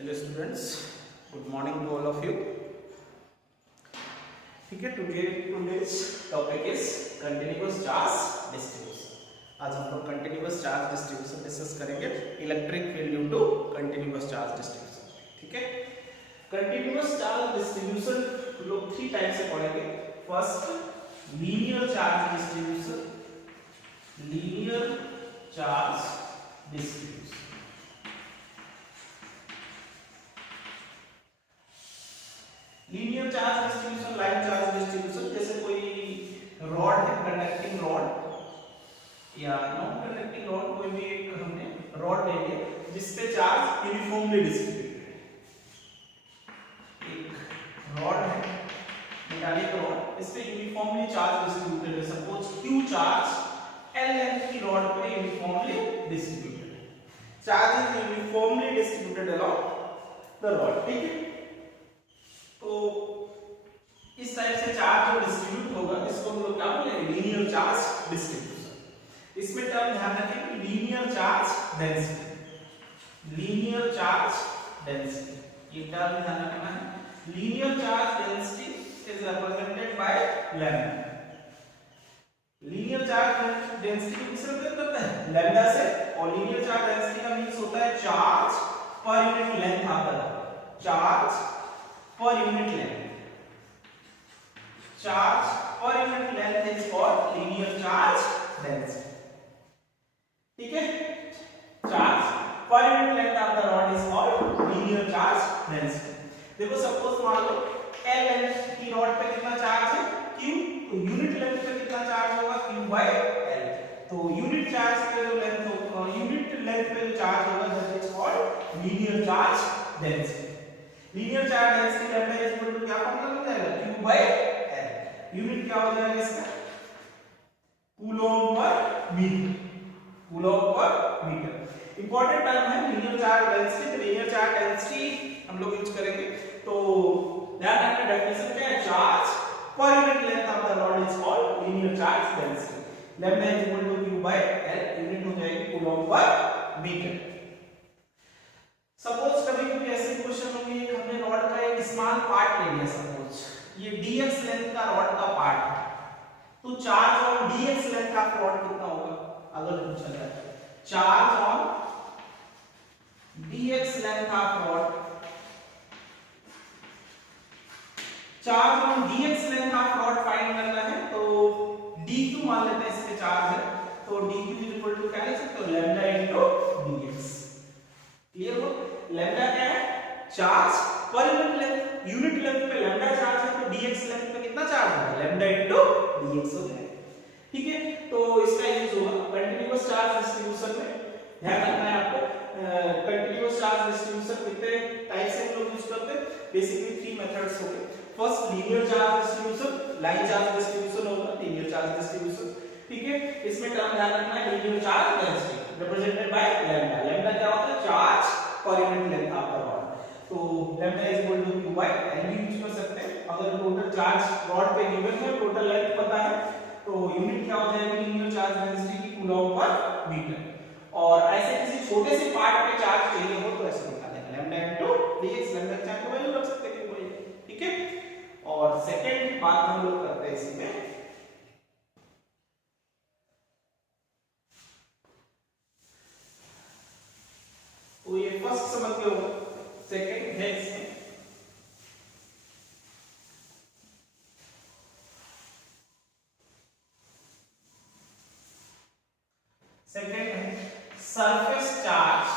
Hello students, good morning to all of you. ठीक है, today's topic is continuous charge distribution. आज हम लोग कंटिन्यूअस चार्ज डिस्ट्रीब्यूशन डिस्कस करेंगे, electric field due to continuous charge distribution. ठीक है, continuous charge distribution लोग 3 type से पढ़ेंगे। First, linear charge distribution, linear charge distribution. Linear charge distribution, line charge distribution, जैसे कोई रॉड है, कंडक्टिंग रॉड या नॉन कंडक्टिंग रॉड, कोई भी एक हमने रॉड ले लिया जिस पे चार्ज यूनिफॉर्मली डिस्ट्रीब्यूटेड है। एक रॉड है, मेटालिक रॉड, इस पे यूनिफॉर्मली चार्ज डिस्ट्रीब्यूटेड है। Suppose Q charge L length की रॉड पे यूनिफॉर्मली डिस्ट्रीब्यूटेड है। Charge is uniformly distributed along the rod. ठीक है, तो इस टाइप से चार्ज जो डिस्ट्रीब्यूट होगा इसको हम लोग क्या बोलेंगे, लीनियर चार्ज डिस्ट्रीब्यूशन। इसमें टर्म ध्यान रखें कि linear charge density, linear charge density, ये टर्म ध्यान रखना है। Linear charge density is represented by lambda. Linear charge density को किससे रिप्रेजेंट करते हैं, लैम्डा से। और लीनियर चार्ज डेंसिटी का मींस होता है चार्ज पर यूनिट लेंथ आता है, charge per unit length, charge per unit length is called linear charge density. ठीक है, charge per unit length of the rod is called linear charge density. देखो suppose मान लो L length की rod पे कितना charge है, Q, तो unit length पे कितना चार्ज होगा, Q by L। तो यूनिट चार्ज पे जो लेंथ होगा, यूनिट लेंथ पे जो चार्ज होगा that is called linear charge density. Linear charge density lambda is equal to क्या फॉर्मूला बन जाएगा, Q by L। यूनिट क्या हो जाएगा इसका, Coulomb per metre, Coulomb per metre. Important term है लीनियर चार्ज डेंसिटी। तो लीनियर चार्ज डेंसिटी हम लोग यूज करेंगे, तो ध्यान रखना डेफिनेशन क्या है, charge per unit length of the rod is called linear charge density. Lambda is equal to Q by L, unit हो जाएगी कूलॉम पर मीटर। सपोज कभी कोई ऐसे क्वेश्चन होंगे, हमने रॉड का एक स्मॉल पार्ट ले लिया, सपोज ये dx लेंथ का रॉड का पार्ट है, तो चार्ज ऑन dx लेंथ का रॉड कितना होगा, अगर पूछा जाए charge on dx length of rod, charge on dx length of rod find करना है। तो dq मान लेते हैं इस पे चार्ज है, तो dq इज इक्वल टू क्या लिख सकते हो, लैम्डा इनटू dx। क्लियर हो, लैम्डा क्या है, charge per unit length, unit length पे लैम्डा चार्ज है, तो dx लेंथ पे कितना चार्ज होगा, लैम्डा इनटू dx हो जाएगा। ठीक है, तो इसका यूज होगा कंटीन्यूअस चार्ज डिस्ट्रीब्यूशन में। ध्यान रखना है आपको, कंटीन्यूअस चार्ज डिस्ट्रीब्यूशन कितने टाइप से हम लोग यूज करते हैं, बेसिकली 3 मेथड्स होंगे। First, linear charge distribution, line charge distribution होगा, लीनियर चार्ज डिस्ट्रीब्यूशन। ठीक है, इसमें टर्म ध्यान रखना है, linear charge density represented by lambda. Lambda क्या होता है, charge per unit length of the rod. तो lambda is equal to Q by L भी यूज कर सकते हैं। अगर टोटल चार्ज रॉड पे गिवन है, टोटल लेंथ पता है, तो यूनिट क्या हो जाएगी, लीनियर चार्ज डेंसिटी की कूलॉम पर मीटर। और ऐसे किसी छोटे से पार्ट पे चार्ज चाहिए हो तो ऐसे निकाल देंगे, lambda into dx, lambda charge को वैल्यू रख सकते हैं Q by L। ठीक है, और सेकंड बात हम लोग करते हैं इसी में, तो ये फर्स्ट समझ के होगा, सेकंड है इसमें सेकंड है surface charge,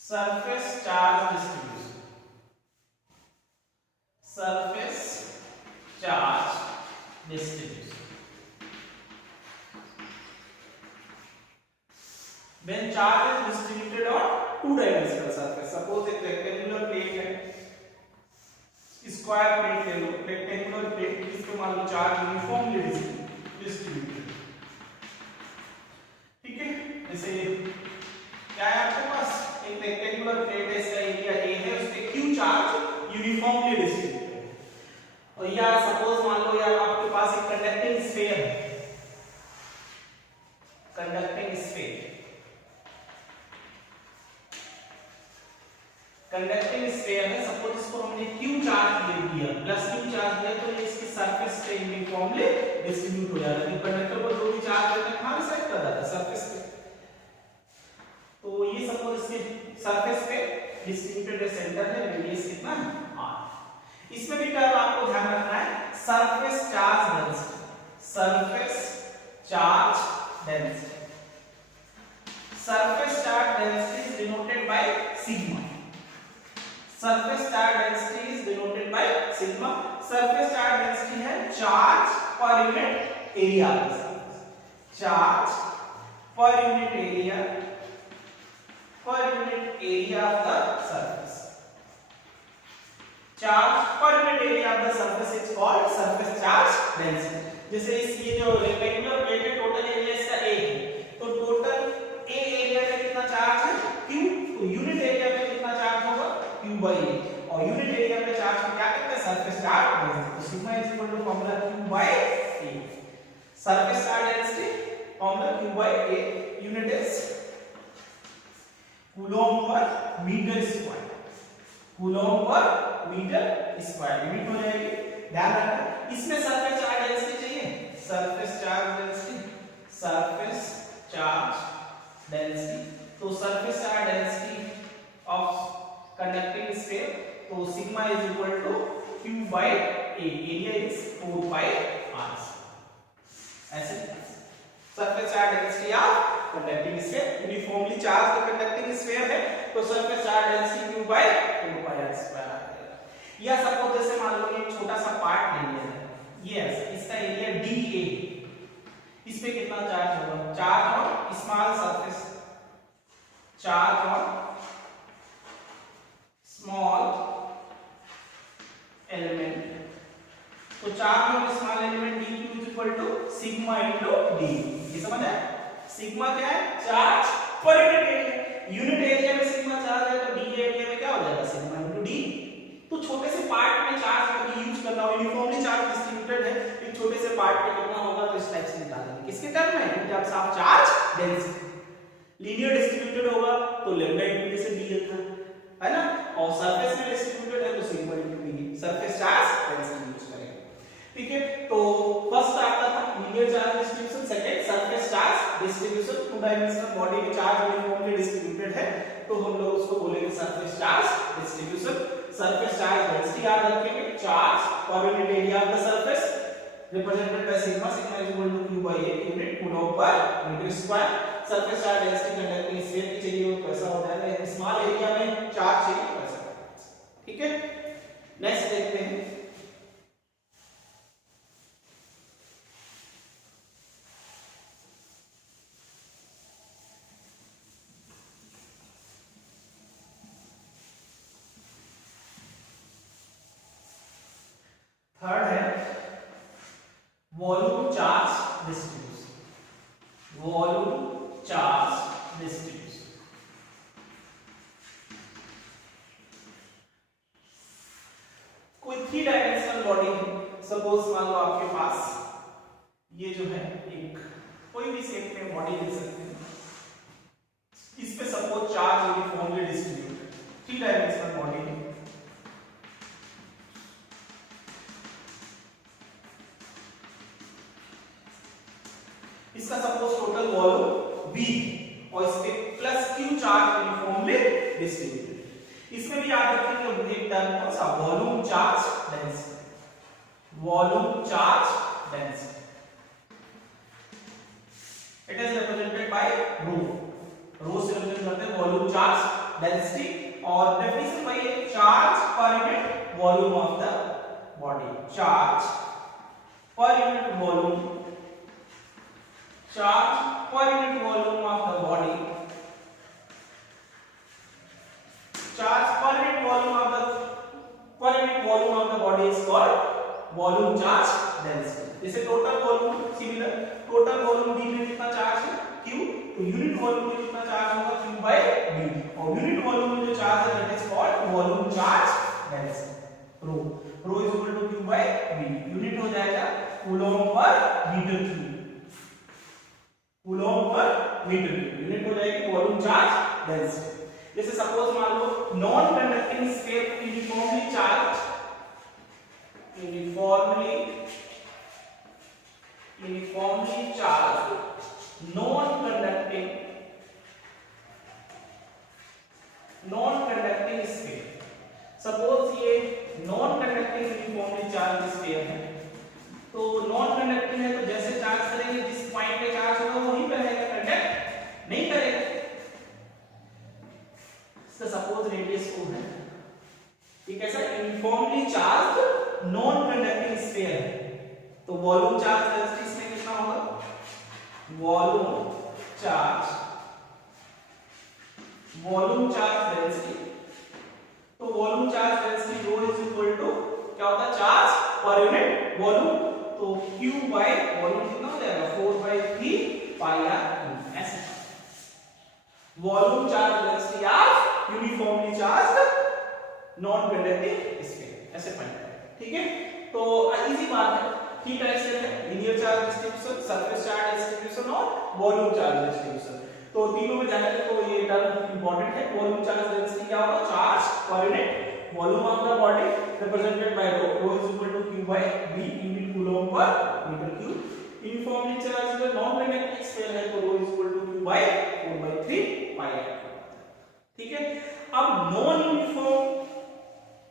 surface charge distribution, surface charge distribution. When charge is distributed on two-dimensional surface, suppose एक rectangular plate है, स्क्वायर प्लेट ले लो, रेक्टेंगुलर प्लेट, इस पे मान लो चार्ज यूनिफॉर्मली डिस्ट्रीब्यूटेड। ठीक है, जैसे क्या है आपके पास, एक रेक्टेंगुलर प्लेट है, इसका एरिया A है, उस पे Q चार्ज यूनिफॉर्मली डिस्ट्रीब्यूटेड। और या सपोज मान लो या आपके पास एक कंडक्टिंग स्फीयर है, कंडक्टिंग स्फीयर, कंडक्टिंग स्फीयर है, सपोज इसको हमने q चार्ज दे दिया, प्लस q चार्ज दिया, तो ये इसकी सरफेस पे यूनिफॉर्मली डिस्ट्रीब्यूट हो जाता है। कंडक्टर को जो भी चार्ज देता है कहां पे सेट कर जाता है, सरफेस पे। तो ये सपोज इसके सरफेस पे डिस्ट्रीब्यूटेड है, सेंटर है, रेडियस कितना है r। इसमें भी टर्म आपको ध्यान रखना है, surface charge density, surface charge density. Surface charge density is denoted by sigma. Surface charge density is denoted by sigma. Surface charge density है charge per unit area, charge per unit area, per unit area of the surface. Charge per unit area of the surface is called surface charge density. जैसे इस ये जो rectangular plate है, total area इसका a है, तो total a area में कितना चार्ज है q, तो यूनिट एरिया में कितना चार्ज होगा q by a, और यूनिट एरिया में चार्ज को क्या कहते हैं, surface charge density. Sigma is equal to formula q by a। Surface charge density formula q by a, unit is coulomb per metre square, coulomb per metre square unit हो जाएगी। ध्यान रखना इसमें सरफेस चार्ज डेंसिटी चाहिए, surface charge density, surface charge density. तो surface charge density of conducting sphere, तो sigma is equal to q by a, area is 4 pi r। ऐसे surface charge density of conducting sphere, uniformly charge conducting sphere है, तो surface charge density q by 4 pi r square आ जाएगा। या suppose जैसे मान लो एक छोटा सा पार्ट ले लिया है, यस इसका एरिया dA, इस पे कितना चार्ज होगा, charge on small surface, charge on small element, तो charge on small element dq is equal to sigma into d। ये समझ आया, सिग्मा क्या है, charge per unit area, unit area में सिग्मा चार्ज है, तो d एरिया में क्या हो जाएगा, सिग्मा इनटू d। तो छोटे से पार्ट में चार्ज कभी यूज करना हो, यूनिफॉर्मली चार्ज डिस्ट्रीब्यूटेड है, एक छोटे से पार्ट पे कितना होगा, तो इस टाइप से निकालेंगे। किसके टर्म में, in terms of charge density. Linear distributed होगा तो लैम्डा इनटू से डी था, है ना, और सरफेस में डिस्ट्रीब्यूटेड है तो sigma into d, surface charge density use करेंगे। ठीक है, तो फर्स्ट आपका था linear charge distribution, second surface charge distribution. Two dimensional body में चार्ज यूनिफॉर्मली डिस्ट्रीब्यूटेड है, तो हम लोग उसको बोलेंगे surface charge distribution. Surface charge density याद रखेंगे, charge per unit area of the surface represented by sigma, sigma is equal to q by a, unit coulomb per metre square. Surface charge density conducting sphere की चाहिए हो कैसा हो जाएगा, small area में charge चाहिए कैसा। ठीक है, नेक्स्ट देखते हैं। थर्ड है volume charge distribution, volume charge distribution. कोई 3 डायमेंशनल बॉडी है, सपोज मान लो आपके पास ये जो है एक कोई भी शेप में बॉडी ले सकते हैं, इस पे suppose charge uniformly distributed, 3 dimensional body है। इसका सपोज टोटल वॉल्यूम V और इस पे plus Q charge uniformly distributed. इसमें भी याद रखेंगे एक टर्म कौन सा, volume charge density, volume charge density. It is represented by rho, rho से रिप्रेजेंट करते हैं वॉल्यूम चार्ज डेंसिटी, और definition by charge per unit volume of the body, charge per unit volume, charge per unit volume of the body, charge per unit volume of the body is called volume charge density। जैसे total volume similar, total volume D में कितना charge है Q, तो unit volume में कितना charge होगा Q by V, और unit volume में जो चार्ज है that is called volume charge density. Rho is equal to Q by V, unit हो जाएगा coulomb per metre cube, coulomb per metre cube unit हो जाएगी वॉल्यूम चार्ज डेंसिटी। जैसे suppose मान लो non conducting sphere uniformly charge non conducting sphere. Suppose ये non conducting uniformly charge sphere है, तो नॉन कंडक्टिंग है तो जैसे चार्ज करेंगे जिस पॉइंट पे चार्ज होगा वहीं पे रहेगा, कंडक्ट नहीं करेगा। इसका सपोज रेडियस O है, ठीक है sir. Uniformly charge non conducting sphere है, तो वॉल्यूम चार्ज डेंसिटी इसमें कितना होगा? वॉल्यूम चार्ज डेंसिटी, तो volume charge density rho is equal to क्या होता है? चार्ज पर यूनिट वॉल्यूम, तो Q बाय वॉल्यूम कितना हो जाएगा? 4/3 पाई r ऐसे। Volume charge density of uniformly charged non conducting sphere, ऐसे फाइंड करें, ठीक है। तो इजी बात है, ठीक है। ऐसे है linear charge distribution, surface charge distribution और वॉल्यूम चार्ज डिस्ट्रीब्यूशन, तो तीनों में जानेंगे तो ये टर्म इंपॉर्टेंट है। वॉल्यूम चार्ज डेंसिटी क्या होगा? Charge per unit volume of the body represented by rho, rho is equal to Q by V unit coulomb per metre cube. Uniformly charged non conducting sphere है तो rho is equal to Q by 4/3 pi r, ठीक है। अब non uniform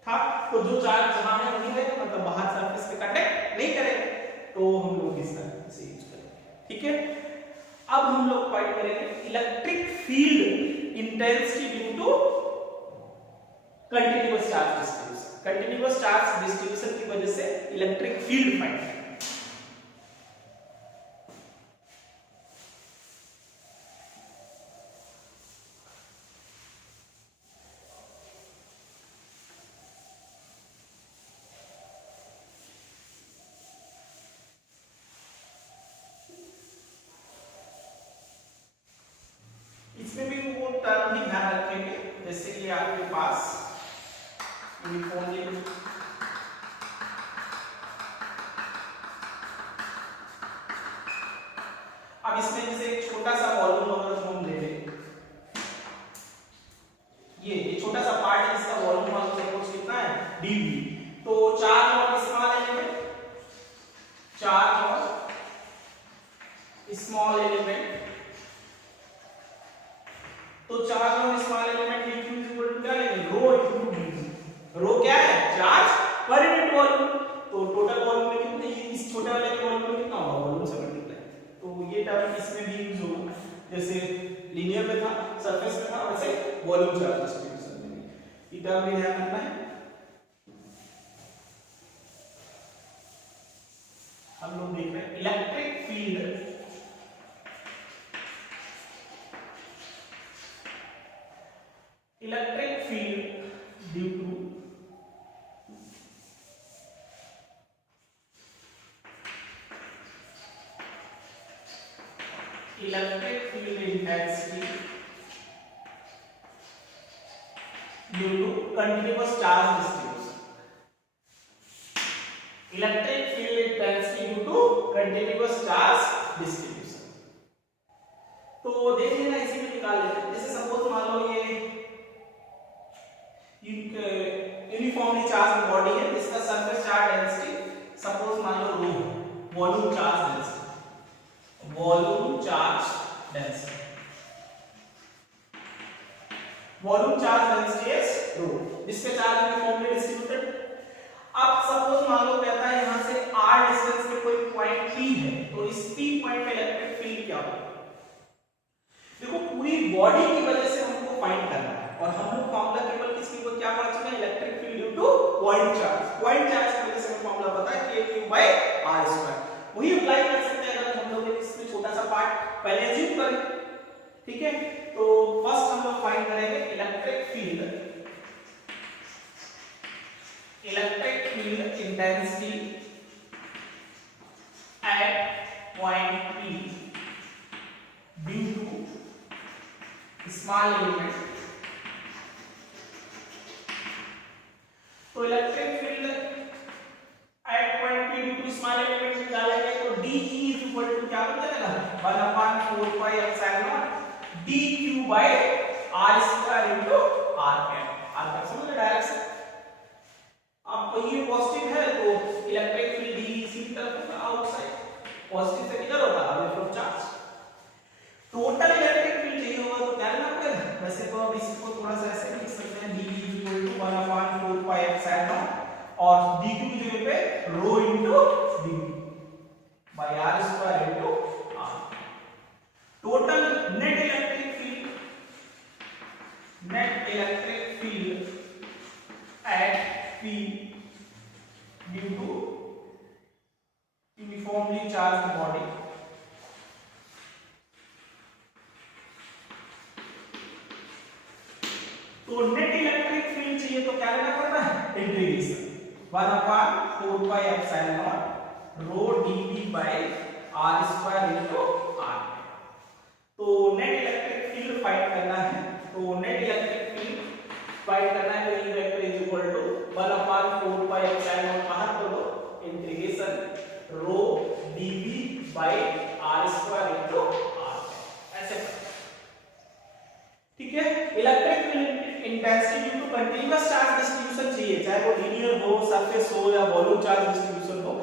था तो जो charge जहां है वहीं रहेगा, मतलब बाहर सरफेस पे कंडक्ट नहीं करेगा, तो हम लोग इस तरह से यूज करेंगे, ठीक है। अब हम लोग फाइंड करेंगे electric field intensity due to continuous charge distribution. Continuous charge distribution की वजह से इलेक्ट्रिक फील्ड फाइंड करेंगे। इसमें भी वो टर्म ही ध्यान रखेंगे, जैसे कि आपके पास यूनिफॉर्मली अब इसमें जैसे एक छोटा सा वॉल्यूम अगर हम ले लें, ये छोटा सा पार्ट है जिसका वॉल्यूम सपोज कितना है? dV, तो चार्ज और स्मॉल एलिमेंट, चार्ज और स्मॉल एलिमेंट, तो चार्ज और small element dq is equal to क्या लेंगे? रो इनटू dv। रो क्या है? चार्ज पर यूनिट वॉल्यूम, तो टोटल वॉल्यूम में कितने, इस छोटे वाले के वॉल्यूम में कितना होगा? वॉल्यूम से मल्टीप्लाई, तो ये टर्म इसमें भी यूज होगा, जैसे लीनियर में था, सरफेस में था, वैसे वॉल्यूम चार्ज डिस्ट्रीब्यूशन में भी ये टर्म भी ध्यान रखना है। हम लोग देख रहे हैं electric field due to electric field intensity due to continuous charge distribution. Electric field intensity due to continuous charge distribution, तो देख लेना, इसी में निकाल लेते हैं। जैसे सपोज मान लो ये यूनिफॉर्मली चार्ज बॉडी है जिसका सरफेस चार्ज डेंसिटी सपोज मान लो रो, वॉल्यूम चार्ज डेंसिटी इज रो, जिसका चार्ज यूनिफॉर्मली डिस्ट्रीब्यूटेड। अब सपोज मान लो कहता है यहां से r डिस्टेंस पे कोई पॉइंट P है, तो इस P पॉइंट पे इलेक्ट्रिक फील्ड क्या होगा? देखो पूरी बॉडी की वजह से हमको फाइंड करना है, और हम लोग फार्मूला केवल किसकी को क्या पता चला? Electric field due two point charge की वजह से फार्मूला पता है kq/r²। वही अप्लाई कर सकते हैं अगर हम लोग इसमें छोटा सा पार्ट पहले अज्यूम करें, ठीक है। तो फर्स्ट हम लोग फाइंड करेंगे electric field intensity at point P due to small element. तो electric field at point P due to small element निकालेंगे तो dE इज इक्वल टू क्या बन जाएगा? 1/4 pi epsilon dq/r²। R square into r cap. R cap समझ direction, आपको ये positive है तो इलेक्ट्रिक फील्ड डी इसी तरफ होगा आउटसाइड, पॉजिटिव से किधर होगा away from charge. Total electric field चाहिए होगा तो क्या लेना पड़ेगा, वैसे तो अब इसको थोड़ा सा ऐसे लिख सकते हैं dV equal to 1/4 pi epsilon naught और dq की जगह पे rho into dV by r square into r। Total net electric field, net electric field at P due to uniformly charged body तो नेट इलेक्ट्रिक फील्ड चाहिए तो क्या लेना पड़ता है, integration 1/4 pi epsilon naught rho dV by r square into r। तो net electric field find करना है, तो नेट इलेक्ट्रिक फील्ड फाइंड करना है तो E vector is equal to 1/4 pi epsilon naught बाहर करो integration rho dV by r square into r ऐसे। ठीक है, electric field intensity due to continuous charge distribution चाहिए, चाहे वो लीनियर हो, सरफेस हो या वॉल्यूम चार्ज डिस्ट्रीब्यूशन हो।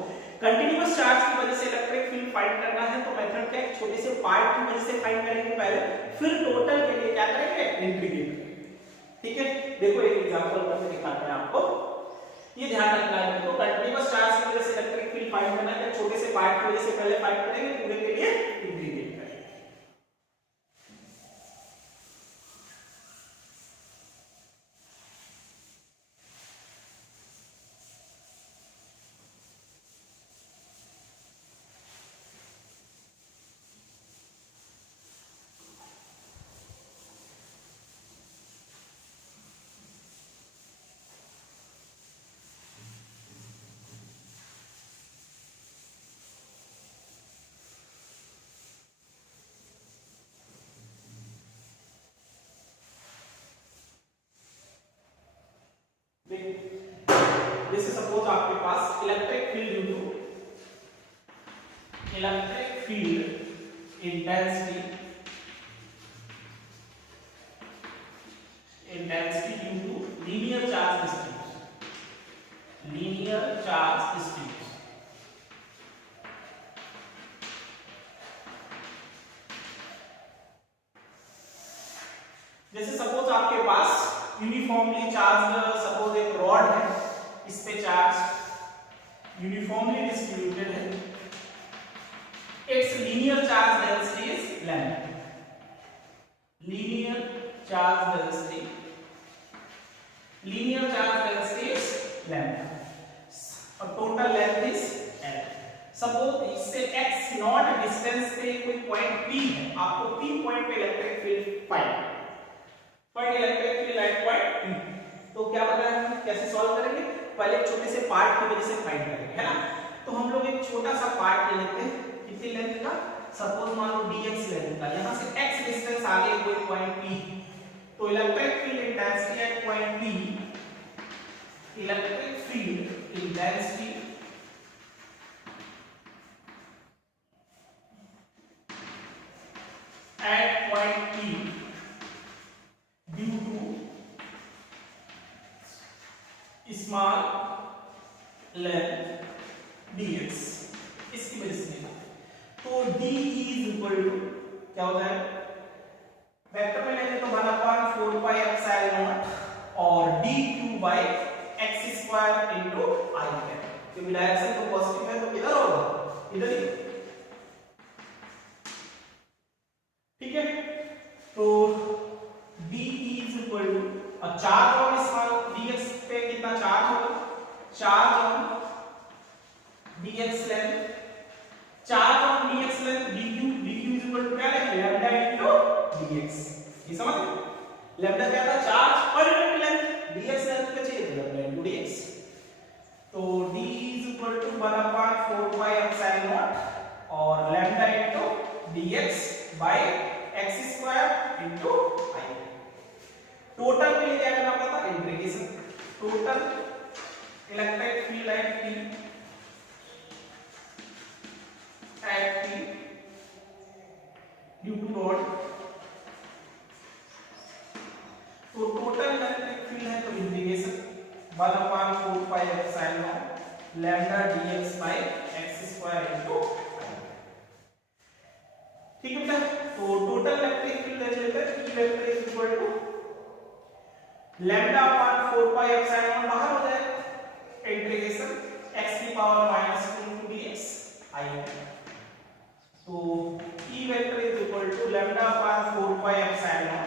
कंटीन्यूअस चार्ज की वजह से इलेक्ट्रिक फील्ड फाइंड करना है तो मेथड क्या है, छोटे से पार्ट की वजह से फाइंड करेंगे पहले, फिर टोटल के लिए क्या करेंगे, इंटीग्रेट करेंगे। ठीक है, देखो एक एग्जांपल करके दिखाते हैं आपको, ये ध्यान रखना है तो कंटीन्यूअस चार्ज की वजह से इलेक्ट्रिक फील्ड फाइंड करना है, छोटे से पार्ट की वजह से पहले फाइंड करेंगे, पूरे के लिए इंटीग्रेट करेंगे। जैसे सपोज आपके पास electric field due to electric field intensity due to linear charge distribution, linear charge distribution. जैसे सपोज आपके पास यूनिफॉर्मली चार्ज, सपोज एक रॉड है, इस पे चार्ज यूनिफॉर्मली डिस्ट्रीब्यूटेड है, it's linear charge density is lambda, linear charge density, linear charge density is lambda और total length is l। Suppose इससे x नॉट डिस्टेंस पे कोई पॉइंट p है, आपको p पॉइंट पे electric field find, find electric field at point p। तो क्या बताया हम कैसे सॉल्व करेंगे, पहले एक छोटे से पार्ट की वजह से फाइंड करेंगे, है ना। तो हम लोग एक छोटा सा पार्ट ले लेते हैं, कितनी लेंथ का, सपोज मान लो dx लेंथ का, यहां से x डिस्टेंस आगे कोई पॉइंट p, तो electric field intensity at point p, electric field intensity at point p due to small length dx, इसकी वजह से। तो d इज इक्वल टू क्या होता है, वेक्टर में लेंगे तो 1/4 पाई एप्सिलॉन नॉट और dq by x square into i है, क्योंकि डायरेक्शन तो पॉजिटिव है तो किधर होगा, इधर ही। ठीक है, तो d is equal to charge और स्मॉल dx पे कितना चार्ज होगा, charge on dx length, charge on dx length dq is equal to क्या है, लैम्डा इनटू dx। ये समझ गए, लैम्डा क्या था, charge per unit length, dx length का चाहिए तो लैम्डा इनटू dx। तो d is equal to 1/4 pi epsilon naught और lambda into dx by x square into i। Total के लिए क्या करना पड़ता है, integration, total electric field at p due to rod तो टोटल इलेक्ट्रिक फील्ड है तो integration 1/4 pi epsilon lambda dx by x square into, ठीक है बेटा। तो टोटल इलेक्ट्रिक फील्ड है लेकर E vector is equal to lambda upon 4 pi epsilon बाहर हो जाएगा इंटीग्रेशन x की पावर -2 इनटू dx I है। तो E vector is equal to lambda upon 4 pi epsilon,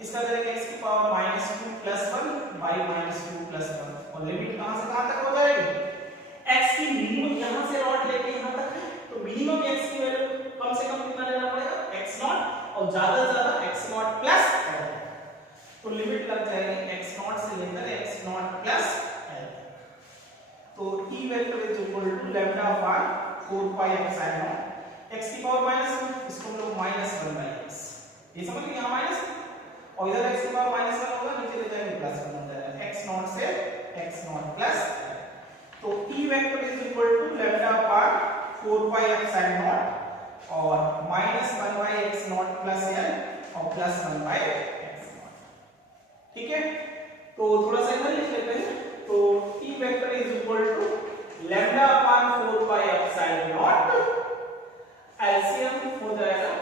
इसका करेंगे x की पावर -2 + 1 बाय -2 + 1 और लिमिट कहां से कहां तक हो जाएगी, x की मिनिमम यहां से रॉड लेके यहां तक है तो मिनिमम x की वैल्यू कम से कम कितना लेना पड़ेगा x0 और ज्यादा से ज्यादा x0 प्लस l, तो लिमिट लग जाएगी x0 से लेकर x0 प्लस l। तो E vector is equal to lambda upon 4 pi epsilon x की पावर -2, इसको हम लोग -1/x, ये समझ गए यहां माइनस और इधर x की पावर -1 होगा नीचे ले जाएंगे +1 हो जाएगा x0 से x0 प्लस, तो E vector is equal to lambda upon 4 pi epsilon और -1/x0 प्लस l और +1/x0, ठीक है। तो थोड़ा सा इधर लिख लेते हैं, तो E vector is equal to lambda upon 4 pi epsilon LCM हो जाएगा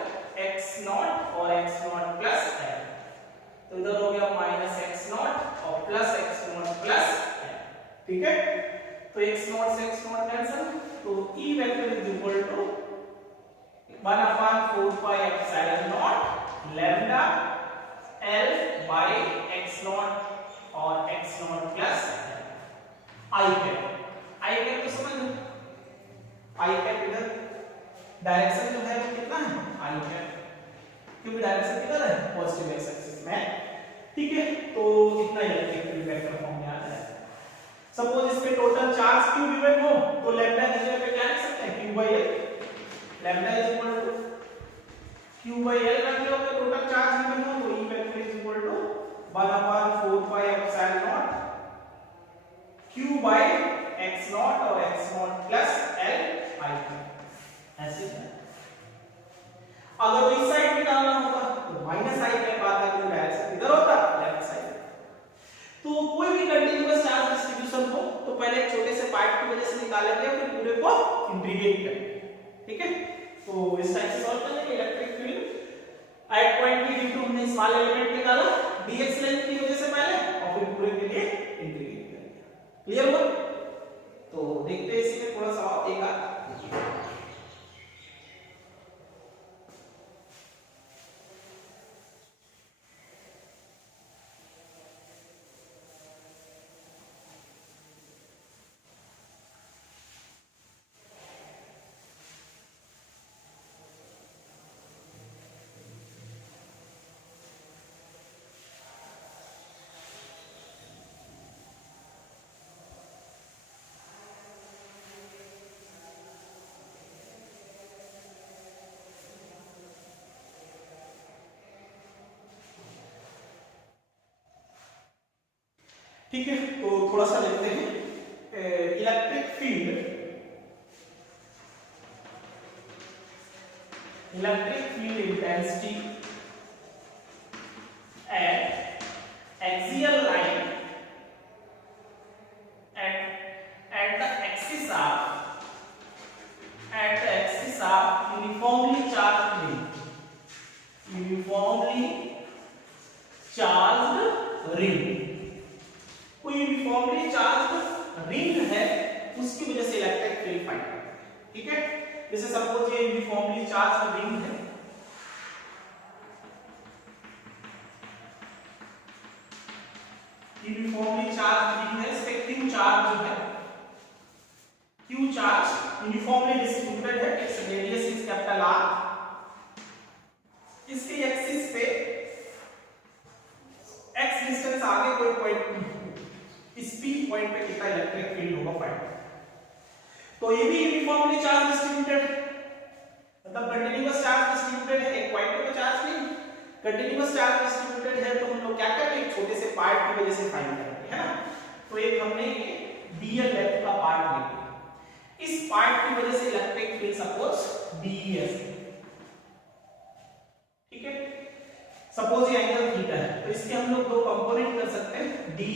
x0 और x0 प्लस l, तो इधर हो गया -x0 और +x0 प्लस l, ठीक है। तो x0 से x0 कैंसिल, तो E vector is equal to 1/4 pi epsilon lambda l by x0 और x0 प्लस I कैप तो समझ लो, I कैप इधर डायरेक्शन जो है वो कितना है I कैप, क्योंकि डायरेक्शन किधर है पॉजिटिव एक्स एक्सिस में, ठीक है। तो इतना इलेक्ट्रिक फील्ड वेक्टर फॉर्म में आ जाएगा। सपोज इस पे टोटल चार्ज q गिवन हो तो लैम्डा की जगह पे क्या लिख सकते हैं q/l, lambda is equal to q/l रख लो, तो टोटल चार्ज गिवन हो तो E vector is equal to 1/4 pi epsilon q by x0 और x0 प्लस l I, ऐसे है। अगर तो इस साइड निकालना होता तो माइनस I के बाद अगर डायरेक्शन इधर होता लेफ्ट साइड, तो कोई भी कंटीन्यूअस चार्ज डिस्ट्रीब्यूशन हो तो पहले एक छोटे से पार्ट की वजह से निकालेंगे फिर पूरे को इंटीग्रेट करेंगे, ठीक है। तो इस टाइप से सॉल्व करेंगे electric field at point P due to हमने स्मॉल एलिमेंट निकाला dx लेंथ की वजह से पहले और फिर पूरे के लिए इंटीग्रेट करेंगे, क्लियर हुआ। तो देखते हैं इसी में थोड़ा सा और एक आधा ठीक है। तो थोड़ा सा देखते हैं electric field intensity eight axial line at the axis of uniformly charged ring, कोई यूनिफॉर्मली चार्ज्ड रिंग है उसकी वजह से इलेक्ट्रिक फील्ड फाइंड करना है, ठीक है। जैसे सपोज ये यूनिफॉर्मली चार्ज्ड रिंग है, यूनिफॉर्मली चार्ज्ड रिंग है, इसके Q चार्ज जो है Q चार्ज यूनिफॉर्मली डिस्ट्रीब्यूटेड है, its radius is capital R, इसके एक्सिस पे x डिस्टेंस आगे कोई पॉइंट इस P पॉइंट पे कितना इलेक्ट्रिक फील्ड होगा फाइंड। तो ये भी यूनिफॉर्मली चार्ज डिस्ट्रीब्यूटेड है, मतलब कंटीन्यूअस चार्ज डिस्ट्रीब्यूटेड है, एक पॉइंट पे चार्ज नहीं, कंटीन्यूअस चार्ज डिस्ट्रीब्यूटेड है। तो हम लोग क्या करेंगे एक छोटे से पार्ट की वजह से फाइंड करेंगे, है ना। तो एक हमने ये dl लेंथ का पार्ट लिया, इस पार्ट की वजह से इलेक्ट्रिक फील्ड सपोज dEs, ठीक है। सपोज ये एंगल थीटा है तो इसके हम लोग दो कंपोनेंट कर सकते हैं, डी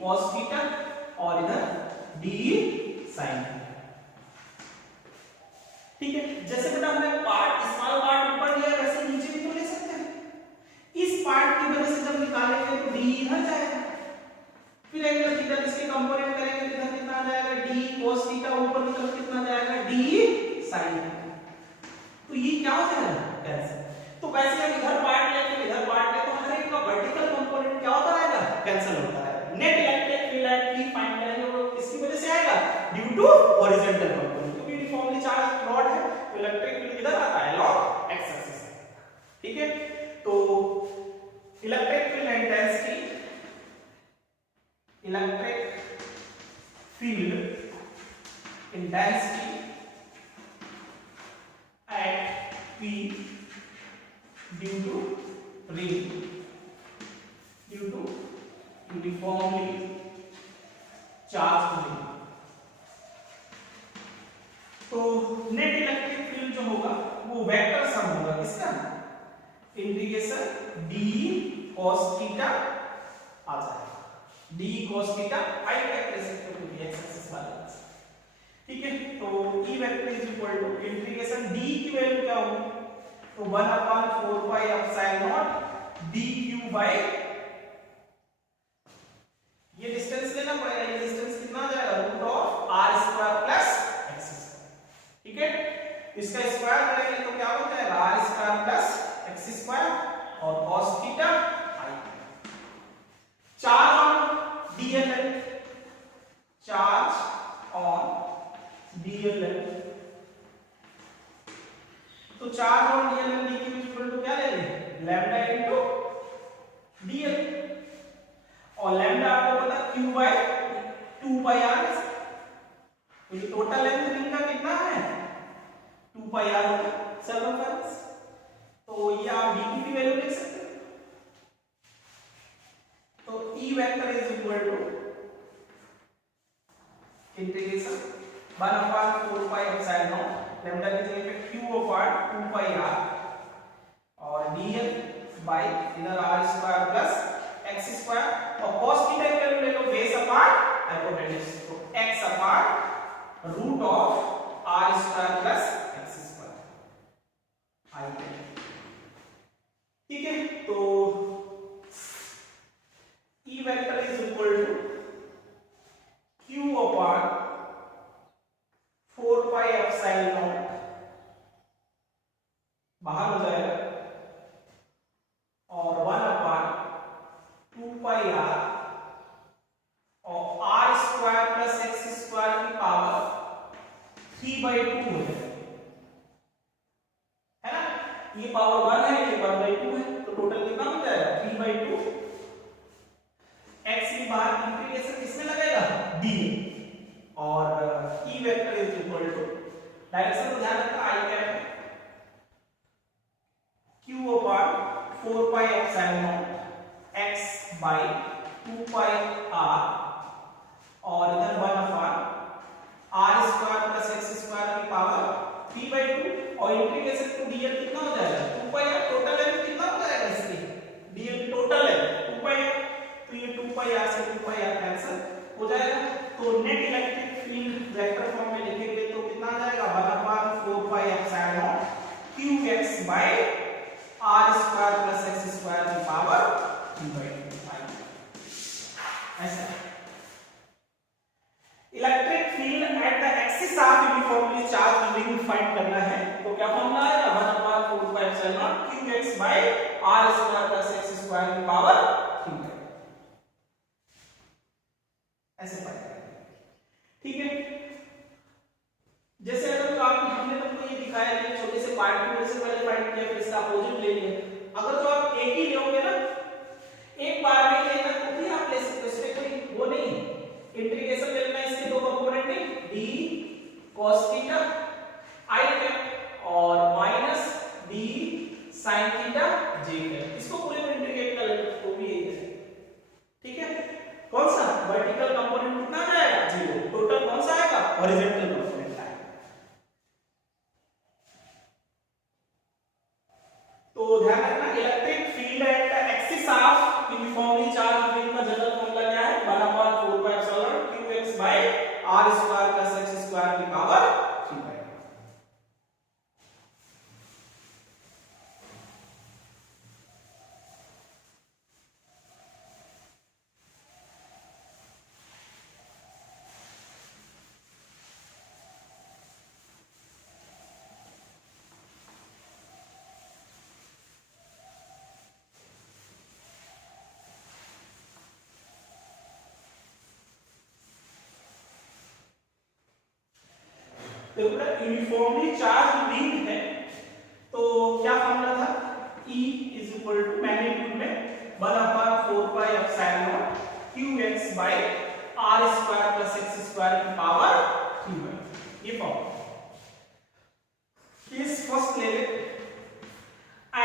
cos थीटा और इधर डी sin थीटा। ठीक है, जैसे बेटा हमने पार्ट स्मॉल पार्ट ऊपर लिया वैसे नीचे भी तो ले सकते हैं। इस पार्ट की वजह से जब निकालेंगे तो डी इधर जाएगा, फिर एंगल थीटा इसके कंपोनेंट करेंगे तो इधर कितना आ जाएगा, डी cos थीटा, ऊपर की तरफ कितना जाएगा, डी sin थीटा। तो ये क्या हो जाएगा, कैंसिल। तो वैसे हम इधर पार्ट लेके इधर पार्ट ले तो हर एक का वर्टिकल कंपोनेंट क्या होता रहेगा, कैंसिल होता रहेगा। Net electric field eight P find करेंगे वो किसकी वजह से आएगा, ड्यू टू हॉरिजॉन्टल कंपोनेंट, क्योंकि यूनिफॉर्मली चार्ज रॉड है तो इलेक्ट्रिक फील्ड इधर आता है लॉग एक्स एक्सिस। ठीक है, तो electric field intensity, electric field intensity at P due to ring, due to uniformly charged ring। तो नेट इलेक्ट्रिक फील्ड जो होगा वो वेक्टर सम होगा किसका, इंटीग्रेशन d cos थीटा आ जाएगा, d cos theta i vector से क्योंकि x एक्सिस वाला। ठीक है, तो E vector is equal to integration d की वैल्यू क्या होगी, तो 1/4 pi epsilon naught dq by, ये डिस्टेंस लेना पड़ेगा, ये डिस्टेंस कितना आ जाएगा, root of r square plus x square. ठीक है, इसका स्क्वायर करेंगे तो क्या हो जाएगा, r square plus x square और cos theta i। Charge on dl है, चार्ज ऑन dl है, तो charge on dl and dq equal to क्या लेंगे, लैम्डा इनटू dl, और लैम्डा आपको पता q बाय 2 पाई r, तो ये टोटल लेंथ रिंग का कितना है, 2 पाई r होगा सर्कमफेरेंस। तो ये आप dq की वैल्यू लिख सकते हैं, तो E vector is equal to integration 1/4 pi epsilon naught lambda की जगह पे q ओवर 2 पाई r और dl बाय इधर r square plus x square, और cos थीटा की वैल्यू ले लो बेस अपॉन हाइपोटेन्यूज, तो x upon root of r square plus x square i. ठीक है, तो E vector is equal to q upon 4 pi epsilon naught बाहर हो जाएगा और 1/2 पाई r और r square plus x square की पावर 3/2 हो जाएगा, है ना, ये पावर 1 है, ये 1/2 है, तो टोटल कितना हो जाएगा 3/2। x की बाहर इंटीग्रेशन किसमें लगेगा, d, और E vector is equal to direction को ध्यान रखना i कैप है, q upon 4 pi epsilon naught x by 2 pi r और इधर 1/r square plus x square की पावर 3/2, और इंटीग्रेशन टू dl कितना हो जाएगा, 2 पाई r, टोटल लेंथ कितना हो जाएगा इसकी, dl की टोटल लेंथ 2 पाई r, तो ये 2 पाई r से 2 पाई r कैंसिल हो जाएगा। तो net electric field vector form में लिखेंगे तो कितना आ जाएगा, 1/4 pi epsilon naught qx by r square plus x square की पावर 3/2 ऐसा। Electric field at the axis of uniformly charged ring find करना है, तो क्या फॉर्मूला आएगा, 1/4 pi epsilon naught qx by r square plus x square की power 3/2 ऐसे find करेंगे। ठीक है, जैसे अगर तो आप हमने तुमको ये दिखाया कि छोटे से पार्ट की वजह से पहले फाइंड किया, फिर इसका अपोजिट ले लिया, अगर तो आप एक ही लोगे ना, एक बार में लेना तो भी आप ले सकते हो, इसमें कोई वो नहीं, इंटीग्रेशन ले लेना, इसके दो कंपोनेंट है d cos theta i cap और minus d sin theta j cap, इसको पूरे को इंटीग्रेट कर लेते तो भी यही है। ठीक है, कौन सा वर्टिकल कंपोनेंट कितना जाएगा, 0, टोटल कौन सा आएगा, हॉरिजॉन्टल कंपोनेंट आएगा। तो ध्यान रखना, electric of uniformly charge ring का जनरल फॉर्मूला क्या है? 1/4 qx by r square plus x square की पावर 3 by। देखो बेटा यूनिफॉर्मली चार्ज रिंग है तो क्या फॉर्मूला था? E is equal to magnitude में 1/4 pi epsilon naught qx by r square plus x square की पावर 3 by। ये फॉर्मूला केस फर्स्ट ले ले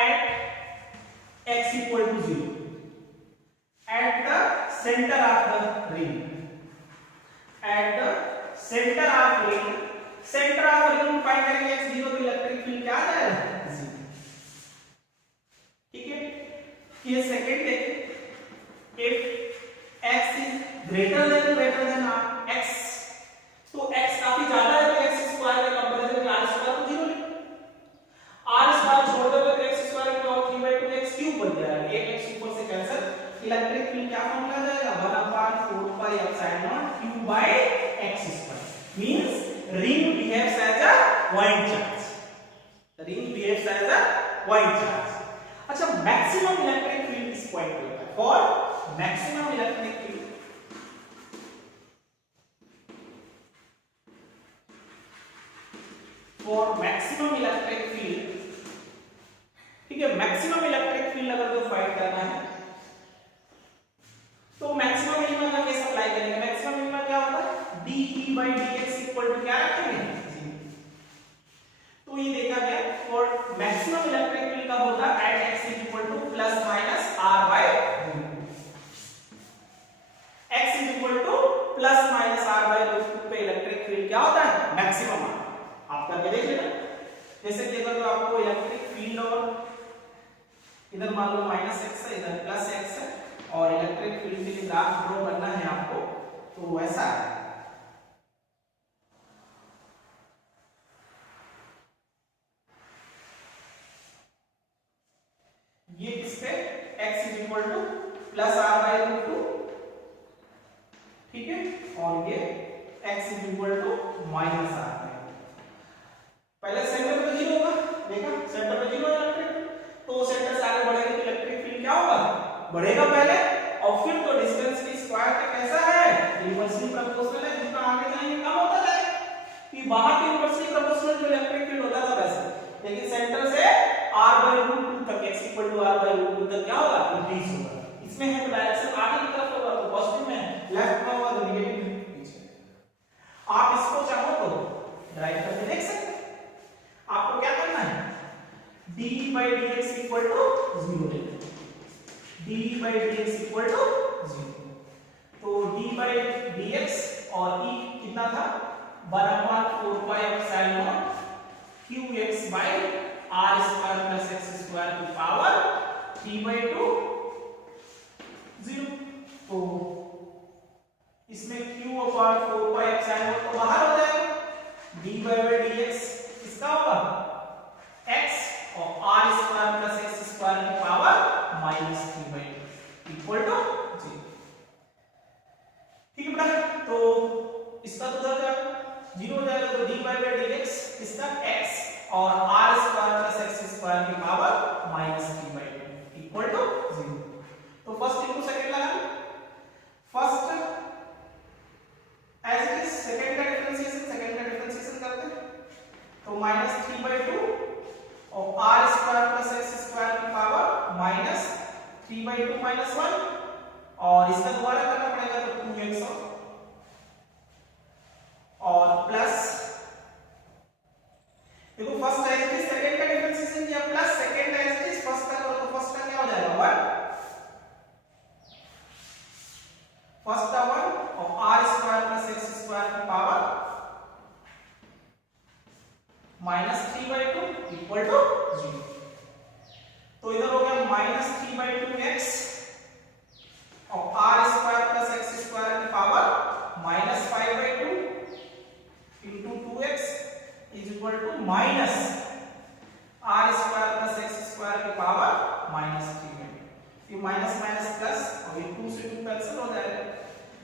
at x equal to 0 at the center of the ring, at the center of ring, centre of ring find करेंगे x 0 तो electric field क्या आ जाएगा? 0। ठीक है, ये सेकंड देखिए if x is greater than x तो x काफी ज्यादा है तो x स्क्वायर के कंपैरिजन में r स्क्वायर को 0 ले, r स्क्वायर छोड़ दो तो x स्क्वायर की पावर 3/2 x क्यूब बन जाएगा। एक x ऊपर से कैंसिल, इलेक्ट्रिक फील्ड क्या फॉर्मूला आ जाएगा? 1/4 pi epsilon not q by x square means ring behaves as a point charge, the ring behaves as a point charge। अच्छा maximum electric field इस point पे होता है। for maximum electric field ठीक है, maximum electric field अगर जो find करना है तो मैक्सिमम मिनिमम का केस अप्लाई करेंगे। मैक्सिमम मिनिमम क्या होता है? dE by dx equal to क्या रखेंगे? 0। तो ये देखा गया फॉर मैक्सिमम इलेक्ट्रिक फील्ड कब होता है? At x equal to plus minus r by x equal to plus minus r by root 2 पे इलेक्ट्रिक फील्ड क्या होता है? मैक्सिमम। आप करके देख लेना। जैसे कि अगर आपको इलेक्ट्रिक फील्ड और इधर मान लो माइनस x है, इधर प्लस x है और इलेक्ट्रिक फील्ड के लिए ग्राफ ड्रॉ करना है आपको तो ऐसा है। ये किस पे x is equal to plus r by root 2, ठीक है, और ये x is equal to minus r by. पहले सेंटर पे 0 होगा, देखा सेंटर पे 0 है इलेक्ट्रिक, तो सेंटर से आगे बढ़ेगा तो इलेक्ट्रिक फील्ड क्या होगा? बढ़ेगा पहले और फिर तो डिस्टेंस की स्क्वायर का कैसा है? इनवर्सली प्रोपोर्शनल है, जितना आगे जाएंगे कम होता जाएगा। कि बाहर के इनवर्सली प्रोपोर्शनल जो इलेक्ट्रिक फील्ड होता था वैसे, लेकिन सेंटर से r by root 2 तक x equal to r by root 2 तक क्या होगा? इंक्रीज होगा। इसमें है तो डायरेक्शन आगे की तरफ होगा तो पॉजिटिव में है, लेफ्ट में होगा तो नेगेटिव में पीछे। आप इसको चाहो तो ड्राइव करके देख सकते हैं। आपको क्या करना है? d by dx equal to 0 लेना, d by dx equal to 0। तो d by dx और e कितना था? 1/4 pi epsilon naught qx by r square plus x square की पावर 3/2 0। तो इसमें q upon 4 pi epsilon not तो बाहर हो जाएगा, dy by dx किसका होगा? x और r square plus x square की पावर -3/2 इक्वल टू 0। ठीक है बेटा, तो इसका तो उधर जाएगा 0 हो जाएगा तो dy by dx इसका x और r square plus x square की पावर -3/2 इक्वल टू 0। तो फर्स्ट इनटू सेकंड लगा, first as it is, second का डिफरेंशिएशन करते हैं तो -3/2 और r square plus x square की पावर -3/2 -1 और इसका दोबारा करना पड़ेगा तो 2x और प्लस, देखो first as it is second का डिफरेंशिएशन किया plus second as it is first का करो तो फर्स्ट का क्या हो जाएगा? 1, फर्स्ट का 1 और r square plus x square की पावर -3/2 इक्वल टू 0। तो इधर हो गया -3/2x माइनस माइनस प्लस और ये 2 से 2 कैंसिल हो जाएगा,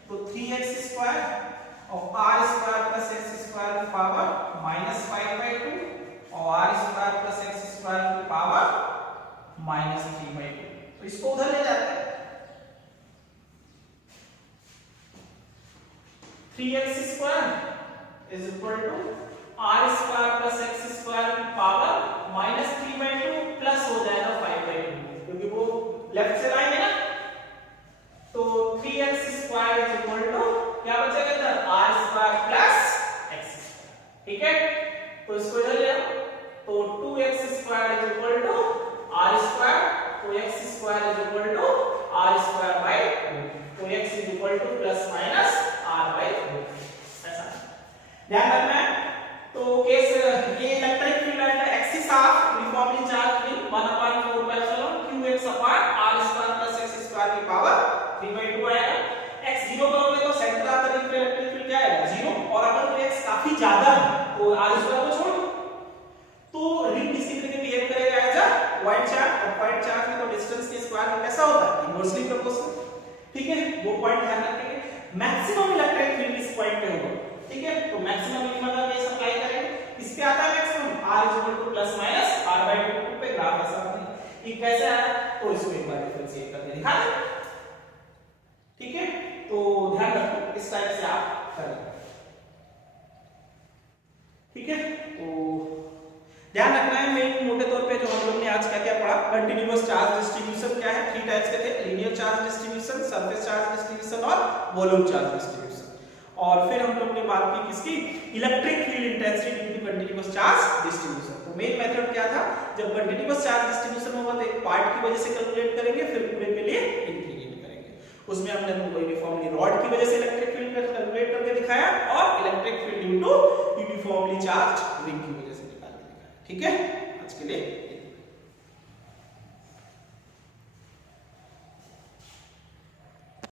तो 3x स्क्वायर और r square plus x square की पावर -5/2 और r square plus x square की पावर -3/2। तो इसको उधर ले जाते हैं, 3x square is equal to r square plus x square की पावर -3/2 प्लस हो जाएगा 5/2, क्योंकि वो लेफ्ट से लाएंगे ना, तो 3x square is equal to क्या बचेगा इधर r square plus x square, ठीक है। तो इसको इधर ले आओ, तो 2x square is equal to r square, तो x square is equal to r square by 2, तो x is equal to plus minus r by 2, ऐसा ध्यान रखना है। तो केस ये electric field at the axis of uniformly charge ring 1/4 qx upon r square plus x square की power 3/2 आएगा। x 0 करोगे तो सेंटर ऑफ द रिंग पे इलेक्ट्रिक फील्ड क्या आएगा 0, और अगर x काफी ज्यादा है तो r स्क्वायर को छोड़ दो, तो रिंग इसी तरह के बिहेव करेगा एज अ पॉइंट चार्ज, और पॉइंट चार्ज में तो डिस्टेंस के स्क्वायर में कैसा होता है इनवर्सली प्रोपोर्शनल, ठीक है। वो पॉइंट ध्यान रखेंगे, मैक्सिमम इलेक्ट्रिक फील्ड इस पॉइंट पे होगा, ठीक है। तो मैक्सिमम मिनिमम का केस अप्लाई करेंगे, इस पे आता है maximum r plus minus r/2 पे ग्राफ ऐसा होता है, ये कैसे आया तो इसको एक बार डिफरेंशिएट करके दिखा दें, ठीक है। तो ध्यान रखो इस टाइप से आप करें, ठीक है। तो ध्यान रखना है मेन मोटे तौर पे जो हम लोग ने आज क्या पढ़ा, कंटीन्यूअस चार्ज डिस्ट्रीब्यूशन क्या है, 3 टाइप्स के थे, linear charge distribution, surface charge distribution और वॉल्यूम चार्ज डिस्ट्रीब्यूशन। और फिर हम लोग ने बात की किसकी, electric field intensity due to continuous charge distribution. तो मेन मेथड क्या था, जब कंटीन्यूअस चार्ज डिस्ट्रीब्यूशन होगा तो एक पार्ट की वजह से कैलकुलेट करेंगे, फिर पूरे के लिए इंटीग्रेट करेंगे। उसमें हमने यूनिफॉर्मली रॉड की वजह से इलेक्ट्रिक फील्ड को कैलकुलेट करके दिखाया, और electric field due to uniformly charge ring की वजह से निकाल के दिखाया, ठीक है। आज के लिए